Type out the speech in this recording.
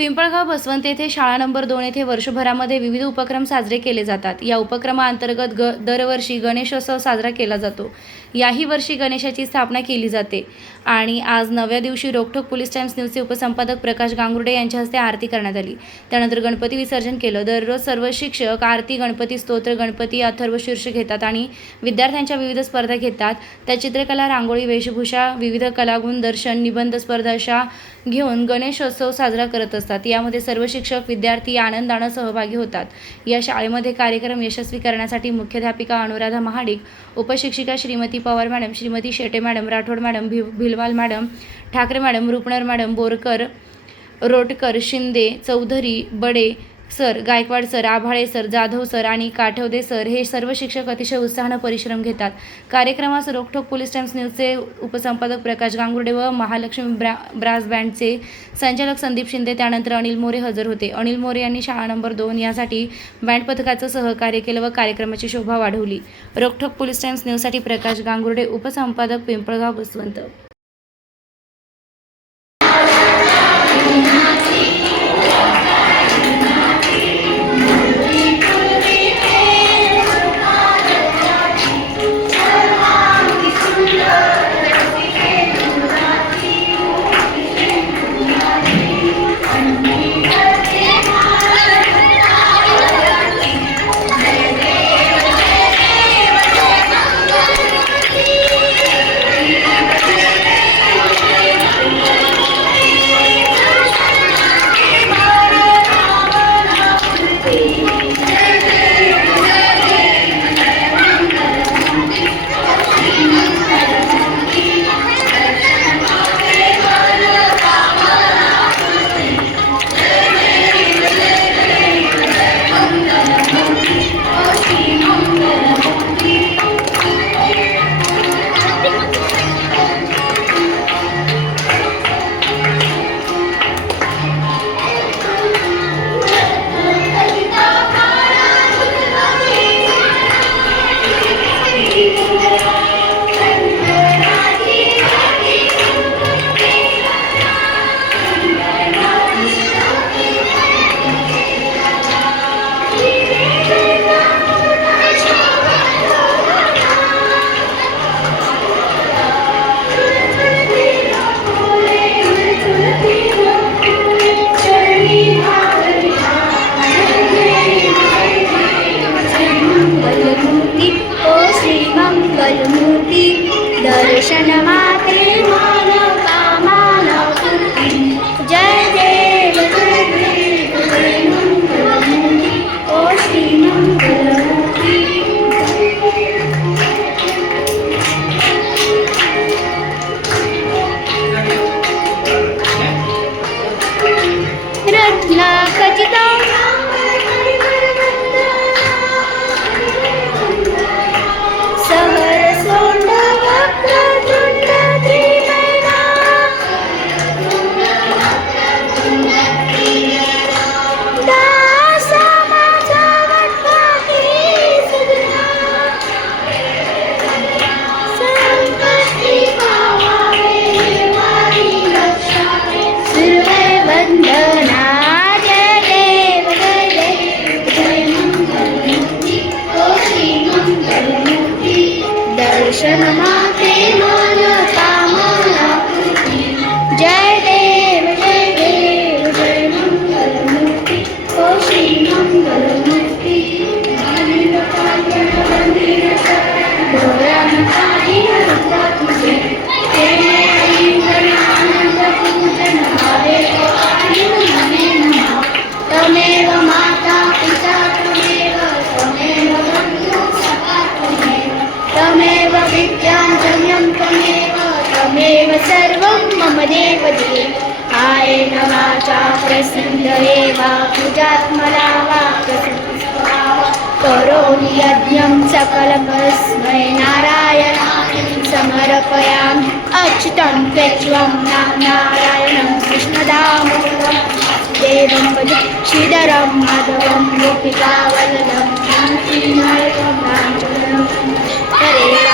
पिंपळगाव बसवंत येथे शाळा नंबर दोन येथे वर्षभरामध्ये विविध उपक्रम साजरे केले जातात. या उपक्रमाअंतर्गत ग दरवर्षी गणेशोत्सव साजरा केला जातो. याही वर्षी गणेशाची स्थापना केली जाते. आणि आज नवव्या दिवशी रोखोक पोलीस टाइम्स न्यूजचे उपसंपादक प्रकाश गांगुर्डे यांच्या हस्ते आरती करण्यात आली. त्यानंतर गणपती विसर्जन केलं. दररोज सर्व शिक्षक आरती गणपती स्तोत्र गणपती अथर्व शीर्ष घेतात आणि विद्यार्थ्यांच्या विविध स्पर्धा घेतात. त्या चित्रकला रांगोळी वेशभूषा विविध कलागुण दर्शन निबंध स्पर्धा अशा घेऊन गणेशोत्सव साजरा करत असतात. यामध्ये सर्व शिक्षक विद्यार्थी आनंदानं सहभागी होतात. या शाळेमध्ये कार्यक्रम यशस्वी करण्यासाठी मुख्याध्यापिका Anuradha Mahadik उपशिक्षिका Shrimati Pawar madam Shrimati Shete madam Rathod madam भि Bhilwal madam Thakare madam Rupnar madam Borkar Rotkar Shinde Chaudhari Bade sir Gaikwad sir Abhale sir Jadhav sir आणि काठवदे सर हे सर्व शिक्षक अतिशय उत्साहानं परिश्रम घेतात. कार्यक्रमास रोखोक पोलीस टाइम्स न्यूजचे उपसंपादक प्रकाश गांगुर्डे व महालक्ष्मी ब्रा ब्रास बँडचे संचालक संदीप शिंदे त्यानंतर अनिल मोरे हजर होते. अनिल मोरे यांनी शाळा नंबर दोन यासाठी बँड पथकाचं सहकार्य केलं व कार्यक्रमाची शोभा वाढवली. रोखोक पोलीस टाइम्स न्यूजसाठी प्रकाश गांगुर्डे उपसंपादक पिंपळगाव बसवंत. दर्शन माते मानव कामाना जय देव मंगलमूर्ती खचिता दर्शन माते मान कामना पूर्ती जय देव जय देव जय मंगलमूर्ती। ओ श्री मंगलमूर्ती सर्वं मम देव वाचा प्रसिद्ध एवा पूजात्मना वा प्रसिद्धस्वभाव करोमि यज्ञं सकलमस्मै नारायणाय समर्पयामि। अच्युतं त्वं नाम नारायणं कृष्णदामोदं देवं भजे श्रीधरं माधवं गोपिकावल्लभं हरे